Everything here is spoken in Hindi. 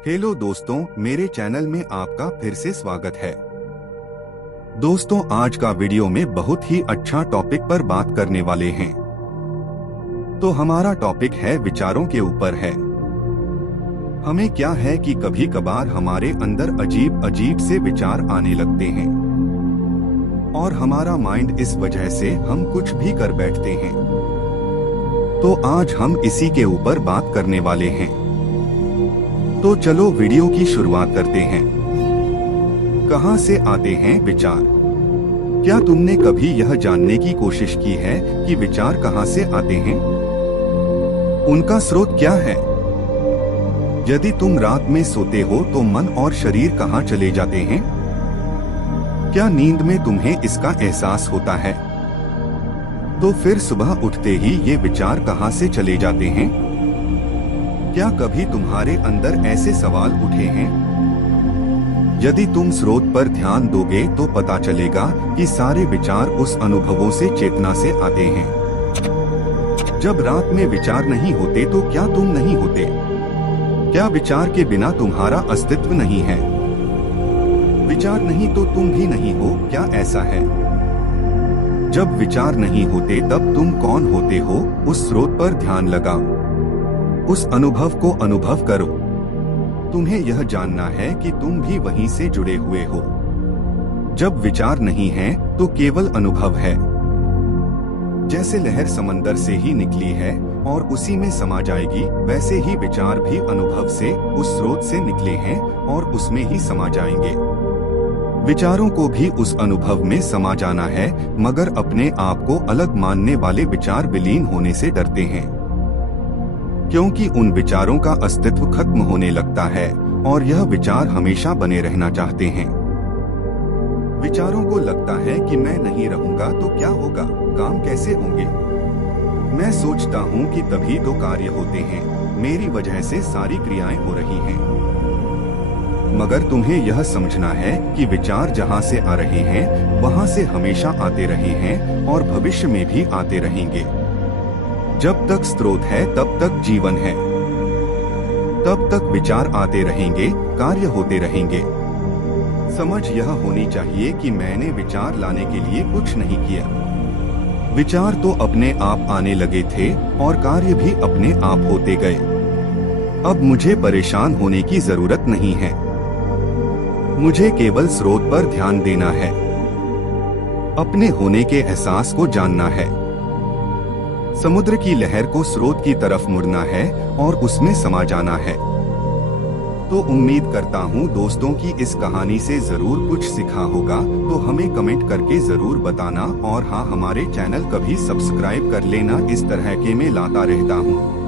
हेलो दोस्तों, मेरे चैनल में आपका फिर से स्वागत है। दोस्तों, आज का वीडियो में बहुत ही अच्छा टॉपिक पर बात करने वाले हैं। तो हमारा टॉपिक है विचारों के ऊपर है। हमें क्या है कि कभी कभार हमारे अंदर अजीब अजीब से विचार आने लगते हैं और हमारा माइंड इस वजह से हम कुछ भी कर बैठते हैं। तो आज हम इसी के ऊपर बात करने वाले हैं। तो चलो वीडियो की शुरुआत करते हैं। कहां से आते हैं विचार? क्या तुमने कभी यह जानने की कोशिश की है कि विचार कहां से आते हैं? उनका स्रोत क्या है? यदि तुम रात में सोते हो तो मन और शरीर कहां चले जाते हैं? क्या नींद में तुम्हें इसका एहसास होता है? तो फिर सुबह उठते ही ये विचार कहां से चले जाते हैं? क्या कभी तुम्हारे अंदर ऐसे सवाल उठे हैं? यदि तुम स्रोत पर ध्यान दोगे तो पता चलेगा कि सारे विचार उस अनुभवों से, चेतना से आते हैं। जब रात में विचार नहीं होते तो क्या तुम नहीं होते? क्या विचार के बिना तुम्हारा अस्तित्व नहीं है? विचार नहीं तो तुम भी नहीं हो, क्या ऐसा है? जब विचार नहीं होते तब तुम कौन होते हो? उस स्रोत पर ध्यान लगाओ, उस अनुभव को अनुभव करो। तुम्हें यह जानना है कि तुम भी वहीं से जुड़े हुए हो। जब विचार नहीं है तो केवल अनुभव है। जैसे लहर समंदर से ही निकली है और उसी में समा जाएगी, वैसे ही विचार भी अनुभव से, उस स्रोत से निकले हैं और उसमें ही समा जाएंगे। विचारों को भी उस अनुभव में समा जाना है, मगर अपने आप को अलग मानने वाले विचार विलीन होने से डरते हैं, क्योंकि उन विचारों का अस्तित्व खत्म होने लगता है और यह विचार हमेशा बने रहना चाहते हैं। विचारों को लगता है कि मैं नहीं रहूंगा तो क्या होगा, काम कैसे होंगे? मैं सोचता हूँ कि तभी तो कार्य होते हैं, मेरी वजह से सारी क्रियाएं हो रही हैं। मगर तुम्हें यह समझना है कि विचार जहाँ से आ रहे हैं वहाँ से हमेशा आते रहे हैं और भविष्य में भी आते रहेंगे। जब तक स्रोत है तब तक जीवन है, तब तक विचार आते रहेंगे, कार्य होते रहेंगे। समझ यह होनी चाहिए कि मैंने विचार लाने के लिए कुछ नहीं किया। विचार तो अपने आप आने लगे थे और कार्य भी अपने आप होते गए। अब मुझे परेशान होने की जरूरत नहीं है। मुझे केवल स्रोत पर ध्यान देना है, अपने होने के एहसास को जानना है। समुद्र की लहर को स्रोत की तरफ मुड़ना है और उसमें समा जाना है। तो उम्मीद करता हूँ दोस्तों की इस कहानी से जरूर कुछ सीखा होगा। तो हमें कमेंट करके जरूर बताना और हाँ, हमारे चैनल कभी सब्सक्राइब कर लेना, इस तरह के मैं लाता रहता हूँ।